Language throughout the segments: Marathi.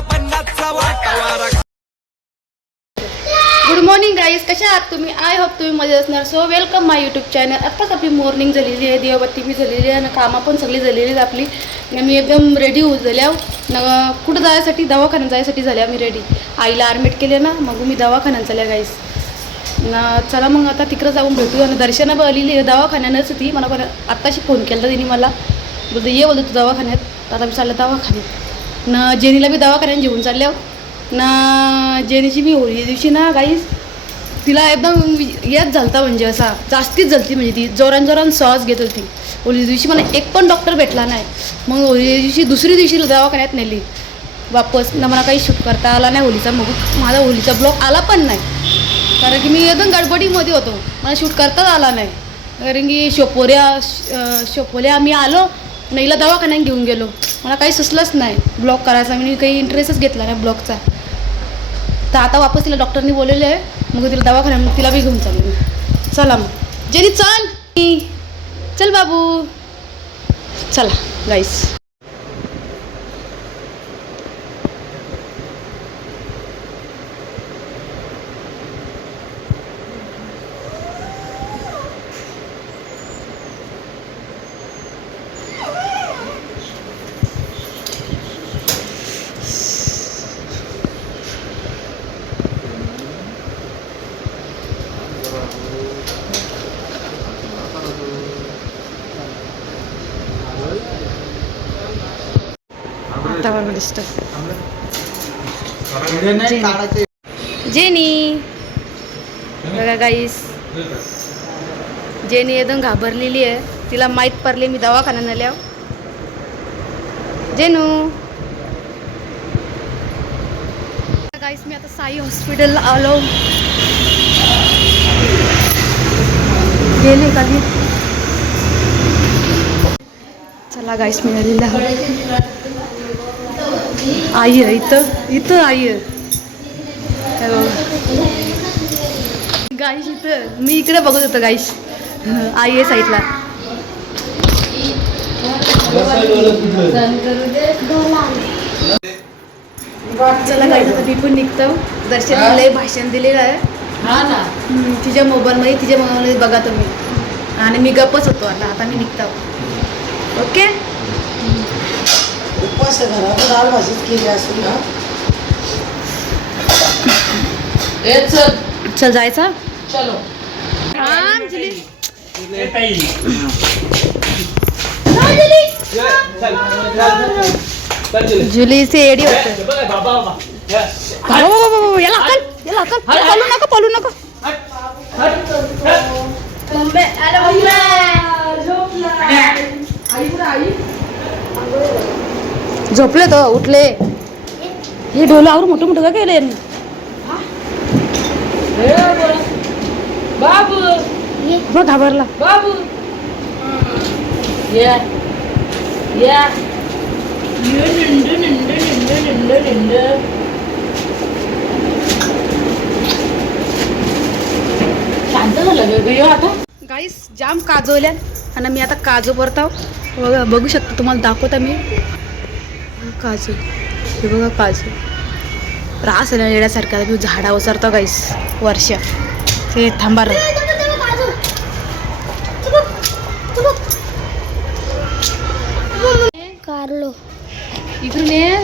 पन्नासचा पन्नासचा गुड मॉर्निंग गाईज कशा आहात तुम्ही? आय होप तुम्ही मजा असणार. So welcome my YouTube channel आत्ताच आपली मॉर्निंग झालेली आहे दिवाबत्ती बी झालेली आहे आणि कामं पण सगळी झालेली आहेत आपली. मी एकदम रेडी होऊ झाल्या न कुठं जायसाठी? दवाखान्यात जायसाठी झाल्या मी रेडी आईला ॲडमिट केले ना मग मी दवाखान्यात झाल्या गाईस ना चला मग आता तिकडं जाऊन भेटू आणि दर्शना आलेली आहे दवाखान्यानंच ती. मला पण आत्ताशी फोन केला तिने मला. बोलतो ये बोलतो तू दवाखान्यात. आता मी चाललं दवाखान्यात. न जेनीला बी दवाखान्यात घेऊन चालल्या ना जेनीची मी होळी दिवशी ना काहीच तिला एकदम येत झालता म्हणजे असा जास्तीच झालती म्हणजे ती जोरान जोरान श्वास घेत होती. होळी दिवशी मला एक पण डॉक्टर भेटला नाही. मग होळी दिवशी दुसरी दिवशी दवाखान्यात नेली. वापस ना मला काही शूट करता आला नाही होलीचा मग माझा होलीचा ब्लॉक आला पण नाही. कारण की मी एकदम गडबडीमध्ये होतो. मला शूट करताच आला नाही. कारण की शोपोऱ्या अं, शोपोऱ्या आम्ही आलो नईला दवाखान्यात घेऊन गेलो. मला काही सुचलंच नाही. ब्लॉक करायचा. मी काही इंटरेस्टच घेतला नाही ब्लॉकचा तर आता वापस तिला डॉक्टरनी बोललेलं आहे मग तिला दवाखान्यात तिला बी घेऊन चालू चला मग. जेनी चल. चल बाबू. चला गाईस बरोबर दिसतं. जेनी. बघा गाईस जेनी एकदम घाबरलेली आहे. तिला माहीत पडले मी दवाखान्यात नेल्यावर जेनू. गाईस मी आता साई हॉस्पिटलला आलो. गेले खाली चला गाईस मी आलेला आई आहे इथं इथं आई आहे. गाईस इथं मी इकडे बघत होतो गाईस आई आहे साईडला चला गाईस आता मी पण निघतो. दर्शन लय भाषण दिलेलं आहे. तिच्या मोबाईलमध्ये तिच्या मोबाईलमध्ये बघा तुम्ही. आणि मी गप्पच होतो आता आता मी निघतो. ओके? उपवास आहे घरात डाळ भाजीच केली असेल ना। चल जायचा चलो। थांब जुली। जुलीचे एडी होत। याला अकल याला अकल पळू नको पळू नको झोपले तो उठले. हे ढोलावर मोठं मोठं का केलं यांनी बाबू घाबरला. बाबू. या. या. शांत झालं ग ग आता. गाईस जाम काजवल्या आणि मी आता काजू परताव बघू शकतो तुम्हाला दाखवता मी. काजू हे बघा काजू रास आहे ना येण्यासारखा मी झाडा उचरतो गाईस वर्ष ते थांबा रे कारलो इकडून ये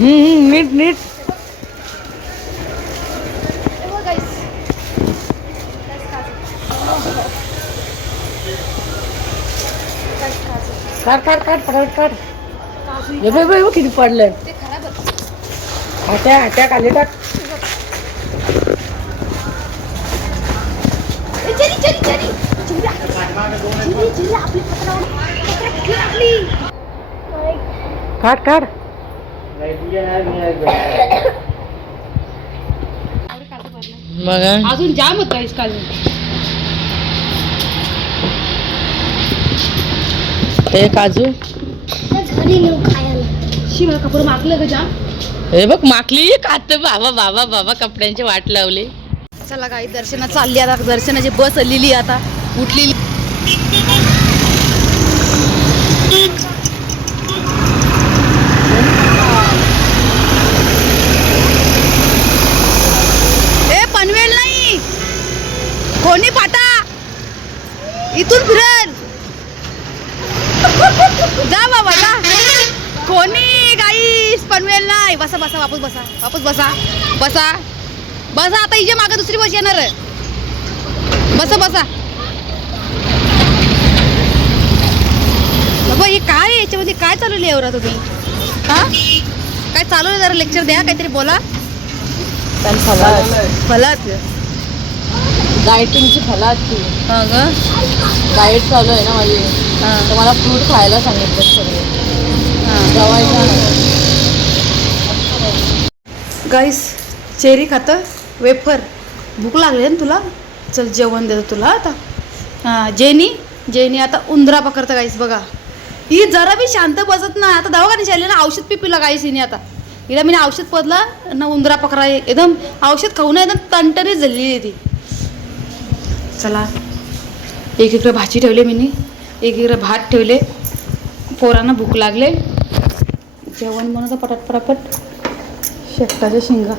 नीट नीट. काढ काढ काढ पटापट काढ. हे बघ बघ किती पडलंय. आट्या आट्या खाली टाक. चली चली चली काढ काढ. मग अजून जाम होत काल हे काजू? शिवाय कपडे मागलं का जाम? हे बघ माकली खात बाबा बाबा बाबा कपड्यांची वाट लावली. चला काही दर्शना चालली आता. दर्शनाची बस आलेली आता. उठली ए पनवेल नाही. कोणी फाटा इथून फिरल. जा बाबा जा. कोणी गाईस पनवेल नाही. बसा बसा वापस बसा. वापस बसा. बसा. बसा. आता इथे मागे दुसरी बस येणार. बसा बसा. बाबा हे काय आहे? याच्यामध्ये काय चालवलं एवढा तुम्ही? हा? काय चालवलं जरा लेक्चर द्या काहीतरी बोला. फलात डायटिंगची फलाची हा ग डाएट चालू आहे ना माझी. हा, तर मला फ्रूट खायला सांगितलं सगळे. हा. जेवायचं गाईस चेरी खातं? वेफर भूक लागली ना तुला? चल जेवण देतो तुला आता. हां जेनी? जेनी आता उंदरा पकडतं गाईस बघा. ही जरा बी शांत बसत ना आता दवाखान्यात आले ना औषध पी पिला काही सिनी आता. हिला मी औषध पदलं ना उंदरा पकडा एकदम. औषध खाऊन एकदम तंटरीच झालेली ती. चला. एक इकडे भाजी ठेवली मी एक इकडे भात ठेवले. पोरांना भूक लागले. जेवण बनवतं पटाट पटापट. शेकटाच्या शेंगा.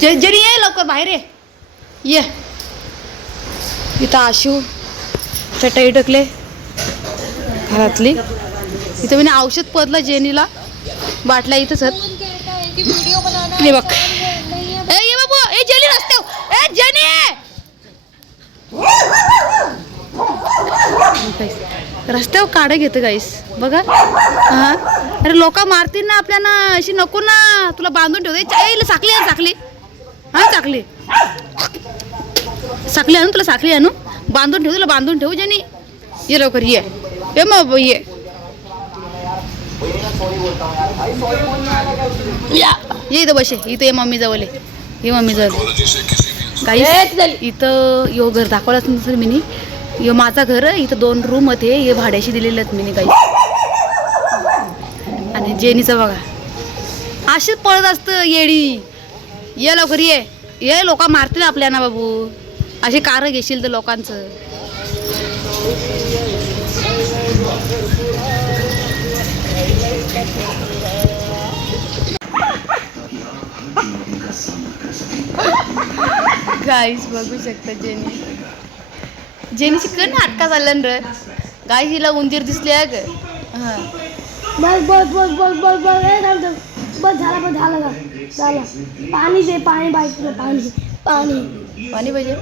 जे जरी ये लवकर बाहेर ये. ये। इथं आशू चटई टकले घरातली. इथं मी औषध पदलं जेनीला. बाटल्या इथंच हे बघ. ए ये बाबू ए जेनी रस्ते ए जेनी! रस्त्यावर काढं घेतं गाईस बघा. हा. अरे लोक मारतील ना आपल्याला अशी नको ना. तुला बांधून ठेवते. चाकली चाकली आण चाकली हा चाकली साखली आणू तुला साखली आणू. बांधून ठेवू तुला बांधून ठेवू ज्यानी ये लवकर ये. ये मग ये. या. ये इथं बसे इथं ये मम्मी जवळ ये. मम्मी जवळ काही इथं यो. घर दाखवलाच नसेल मी यो माझा घर. इथं दोन रूम होते हे. भाड्याशी दिलेले आहेत मी काही. आणि जेनीचं बघा. अशीच पळत असतं येडी. ये लवकर ये. ये लोक मारतील आपल्याला बाबू. असे कार घेशील तर लोकांचं. गाईस बघू शकता जेनी. जेनीची कर ना अटका चालला र. गाय हिला उंदीर दिसली आहे ग. हां. बस बस बस बस बस बस ए, थांब, थांब. बस झाला बस झाला झाला. पाणी दे पाणी पाहिजे पाणी पाणी. पाणी पाहिजे.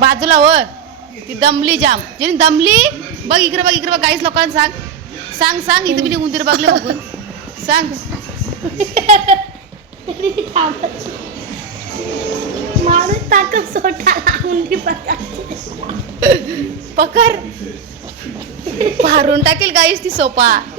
बाजूला हो. ती दमली जाम. जेनी दमली बघ इकडे बघ इकडे बघ काहीच लोकांना सांग. सांग सांग इथे मी उंदीर बघले बघून. सांग. माणूस टाकत सोटा फारून टाकेल गाईस ती सोपा.